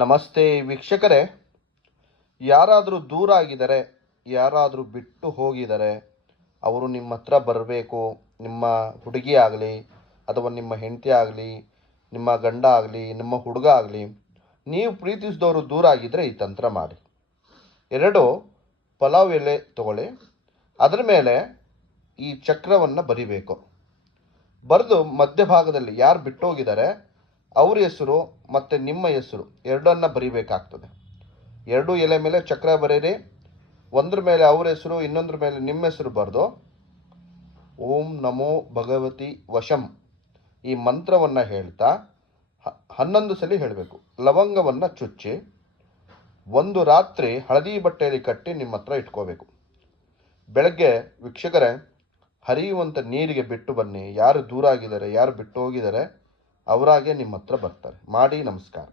ನಮಸ್ತೆ ವೀಕ್ಷಕರೇ. ಯಾರಾದರೂ ದೂರ ಆಗಿದ್ದಾರೆ, ಯಾರಾದರೂ ಬಿಟ್ಟು ಹೋಗಿದ್ದಾರೆ, ಅವರು ನಿಮ್ಮ ಹತ್ರ ಬರಬೇಕು. ನಿಮ್ಮ ಹುಡುಗಿ ಆಗಲಿ ಅಥವಾ ನಿಮ್ಮ ಹೆಂಡತಿ ಆಗಲಿ, ನಿಮ್ಮ ಗಂಡ ಆಗಲಿ, ನಿಮ್ಮ ಹುಡುಗ ಆಗಲಿ, ನೀವು ಪ್ರೀತಿಸಿದವರು ದೂರ ಆಗಿದ್ದರೆ ಈ ತಂತ್ರ ಮಾಡಿ. 2 ಪಲಾವ್ ಎಲೆ ತಗೊಳ್ಳಿ, ಅದರ ಮೇಲೆ ಈ ಚಕ್ರವನ್ನು ಬರಿಬೇಕು. ಬರೆದು ಮಧ್ಯಭಾಗದಲ್ಲಿ ಯಾರು ಬಿಟ್ಟೋಗಿದ್ದಾರೆ ಅವ್ರ ಹೆಸರು ಮತ್ತು ನಿಮ್ಮ ಹೆಸರು ಎರಡನ್ನ ಬರಿಬೇಕಾಗ್ತದೆ. 2 ಎಲೆ ಮೇಲೆ ಚಕ್ರ ಬರೀರಿ. ಒಂದ್ರ ಮೇಲೆ ಅವ್ರ ಹೆಸರು, ಇನ್ನೊಂದ್ರ ಮೇಲೆ ನಿಮ್ಮ ಹೆಸರು ಬರೆದು ಓಂ ನಮೋ ಭಗವತಿ ವಶಂ ಈ ಮಂತ್ರವನ್ನು ಹೇಳ್ತಾ 11 ಸಲ ಹೇಳಬೇಕು. ಲವಂಗವನ್ನು ಚುಚ್ಚಿ 1 ರಾತ್ರಿ ಹಳದಿ ಬಟ್ಟೆಯಲ್ಲಿ ಕಟ್ಟಿ ನಿಮ್ಮ ಹತ್ರ ಇಟ್ಕೋಬೇಕು. ಬೆಳಗ್ಗೆ ವೀಕ್ಷಕರೇ, ಹರಿಯುವಂಥ ನೀರಿಗೆ ಬಿಟ್ಟು ಬನ್ನಿ. ಯಾರು ದೂರ ಆಗಿದ್ದಾರೆ, ಯಾರು ಬಿಟ್ಟು ಹೋಗಿದ್ದಾರೆ ಅವರಾಗೆ ನಿಮ್ಮ ಹತ್ರ ಬರ್ತಾರೆ. ಮಾಡಿ. ನಮಸ್ಕಾರ.